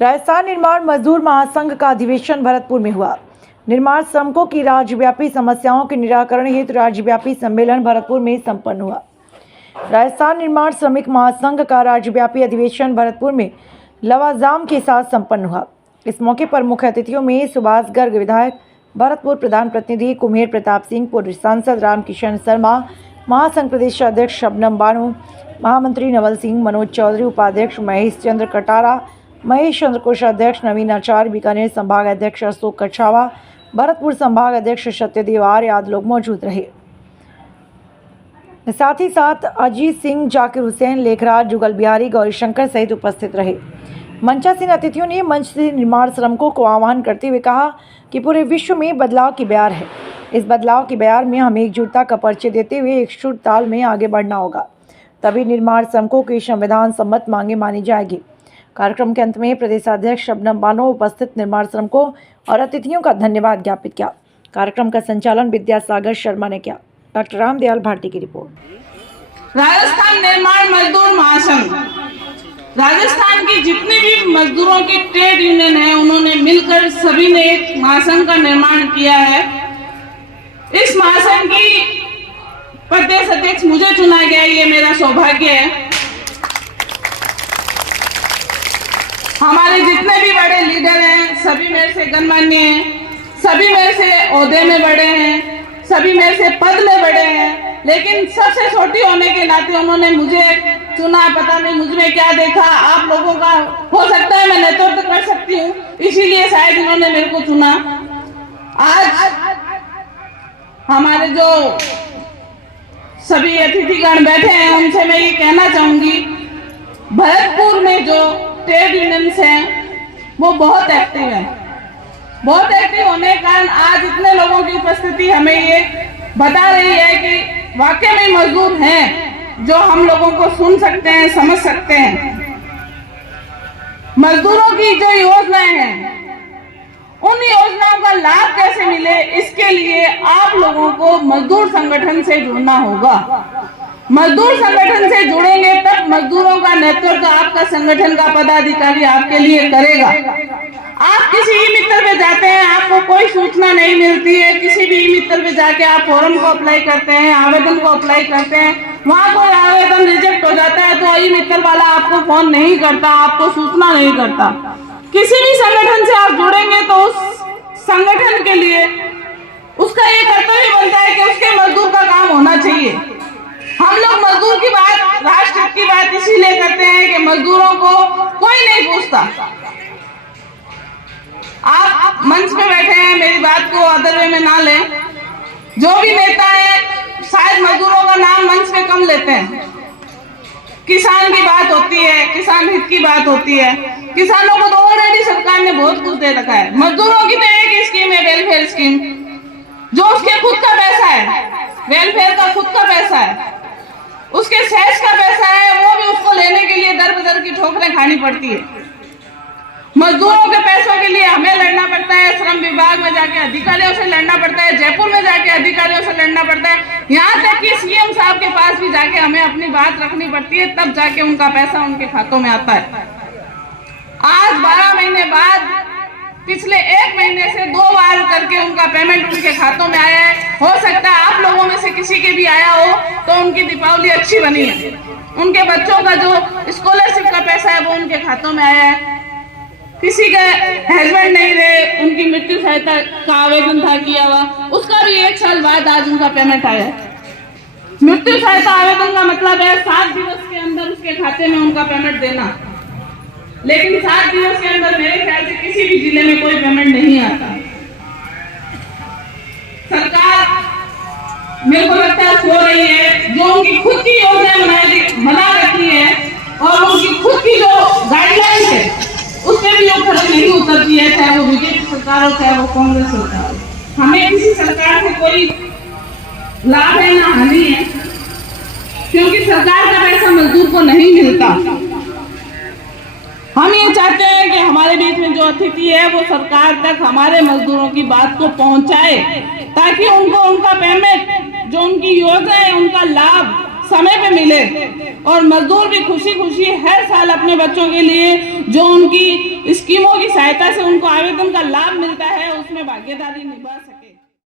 राजस्थान निर्माण मजदूर महासंघ का अधिवेशन भरतपुर में हुआ। निर्माण श्रमिकों की राज्यव्यापी समस्याओं के निराकरण हेतु राज्यव्यापी सम्मेलन भरतपुर में संपन्न हुआ। राजस्थान निर्माण श्रमिक महासंघ का राज्यव्यापी अधिवेशन भरतपुर में लवाजाम के साथ संपन्न हुआ। इस मौके पर मुख्य अतिथियों में सुभाष गर्ग विधायक, भरतपुर प्रधान प्रतिनिधि कुमेर प्रताप सिंह, पूर्व सांसद रामकिशन शर्मा, महासंघ प्रदेश अध्यक्ष शबनम बानो, महामंत्री नवल सिंह, मनोज चौधरी, उपाध्यक्ष महेश चंद्र कटारा, महेश चंद्र कोषाध्यक्ष नवीन आचार्य, बीकानेर संभाग अध्यक्ष अशोक कछावा, भरतपुर संभाग अध्यक्ष सत्यदेव आर्य आदि लोग मौजूद रहे। साथ ही साथ अजीत सिंह, जाकिर हुसैन, लेखराज, जुगल बिहारी, गौरीशंकर सहित उपस्थित रहे। मंचासीन अतिथियों ने मंच से निर्माण श्रमिकों को आह्वान करते हुए कहा कि पूरे विश्व में बदलाव की बयार है। इस बदलाव की बयार में हमें एकजुटता का परिचय देते हुए एक सुर ताल में आगे बढ़ना होगा, तभी निर्माण श्रमिकों की संविधान सम्मत मांगे मानी जाएगी। कार्यक्रम के अंत में प्रदेशाध्यक्ष शबनम बानो उपस्थित निर्माण श्रमिकों और अतिथियों का धन्यवाद ज्ञापित किया। कार्यक्रम का संचालन विद्यासागर शर्मा ने किया। डॉक्टर रामदयाल भाटी की रिपोर्ट। राजस्थान निर्माण मजदूर महासंघ, राजस्थान की जितनी भी मजदूरों की ट्रेड यूनियन है, उन्होंने मिलकर सभी ने एक महासंघ का निर्माण किया है। इस महासंघ की प्रदेश अध्यक्ष मुझे चुना गया, ये मेरा सौभाग्य है। हमारे जितने भी बड़े लीडर हैं सभी मेरे से गणमान्य हैं, सभी मेरे से ओहदे में बड़े हैं, सभी मेरे से पद में बड़े हैं, लेकिन सबसे छोटी होने के नाते उन्होंने मुझे चुना। पता नहीं मुझ में क्या देखा, आप लोगों का हो सकता है मैं नेतृत्व कर सकती हूँ, इसीलिए शायद इन्होंने मेरे को चुना। आज हमारे जो सभी अतिथिगण बैठे हैं उनसे मैं ये कहना चाहूंगी, भरतपुर में जो ट्रेड यूनियंस हैं वो बहुत एक्टिव है। बहुत एक्टिव होने के कारण आज इतने लोगों की उपस्थिति हमें ये बता रही है कि वाकई में मजदूर हैं जो हम लोगों को सुन सकते हैं, समझ सकते हैं। मजदूरों की जो योजनाएं हैं उन योजनाओं का लाभ कैसे मिले, इसके लिए आप लोगों को मजदूर संगठन से जुड़ना होगा। मजदूर संगठन से जुड़ेंगे तब मजदूरों का नेतृत्व आपका संगठन का पदाधिकारी आपके लिए करेगा। आप किसी ई मित्र पे जाते हैं, आपको कोई सूचना नहीं मिलती है, किसी भी ई मित्र पे जाके आप फॉर्म को अप्लाई करते हैं, आवेदन को अप्लाई करते हैं, वहां कोई आवेदन रिजेक्ट हो जाता है तो ई मित्र वाला आपको फोन नहीं करता, आपको सूचना नहीं करता। किसी भी संगठन से आप जुड़ेंगे तो उस संगठन के लिए उसका ये कर्तव्य बनता है कि उसके मजदूर का काम होना चाहिए। हम लोग मजदूर की बात, राष्ट्र की बात इसीलिए करते हैं कि मजदूरों को कोई नहीं पूछता। आप मंच पे बैठे हैं, मेरी बात को अदर वे में ना लें। जो भी नेता है शायद मजदूरों का नाम मंच पे कम लेते हैं। किसान की बात होती है, किसान हित की बात होती है। किसानों को तो ऑलरेडी सरकार ने बहुत कुछ दे रखा है। मजदूरों की तो एक स्कीम है, वेलफेयर स्कीम, जो उसके खुद का पैसा है, वेलफेयर का खुद का पैसा है, उसके सेस का पैसा है, वो भी उसको लेने के लिए दर बदर की ठोकरें खानी पड़ती है। मजदूरों के पैसों के लिए हमें लड़ना पड़ता है, श्रम विभाग में जाके अधिकारियों से लड़ना पड़ता है, जयपुर में जाके अधिकारियों से लड़ना पड़ता है, यहाँ तक कि सीएम साहब के पास भी जाके हमें अपनी बात रखनी पड़ती है, तब जाके उनका पैसा उनके खातों में आता है। आज 12 महीने बाद पिछले 1 महीने से 2 बार करके उनका पेमेंट उनके खातों में आया है। हो सकता है आप लोगों में से किसी के भी आया हो तो उनकी दीपावली अच्छी बनी है। उनके बच्चों का जो स्कॉलरशिप का पैसा है वो उनके खातों में आया है। किसी के हस्बैंड नहीं रहे, उनकी मृत्यु सहायता का आवेदन था किया हुआ, उसका भी 1 साल बाद आज उनका पेमेंट आया है। मृत्यु सहायता आवेदन का मतलब है 7 दिवस के अंदर उसके खाते में उनका पेमेंट देना, लेकिन 7 दिवस के अंदर मेरे ख्याल से किसी भी जिले में कोई पेमेंट नहीं आता। सरकार मेरे को लगता है सो रही है। जो उनकी खुद की योजना बना रखी है और उनकी खुद की जो गाइडलाइन है उसमें भी लोग खड़े नहीं उतरती है, चाहे वो बीजेपी सरकार हो चाहे वो कांग्रेस सरकार हो। हमें किसी सरकार से कोई लाभ है ना हानि है, क्योंकि सरकार का पैसा मजदूर को नहीं मिलता। हम ये चाहते हैं कि हमारे बीच में जो अतिथि है वो सरकार तक हमारे मजदूरों की बात को पहुंचाए, ताकि उनको उनका पेमेंट, जो उनकी योजना है, उनका लाभ समय पे मिले और मजदूर भी खुशी खुशी हर साल अपने बच्चों के लिए जो उनकी स्कीमों की सहायता से उनको आवेदन का लाभ मिलता है उसमें भागीदारी निभा सके।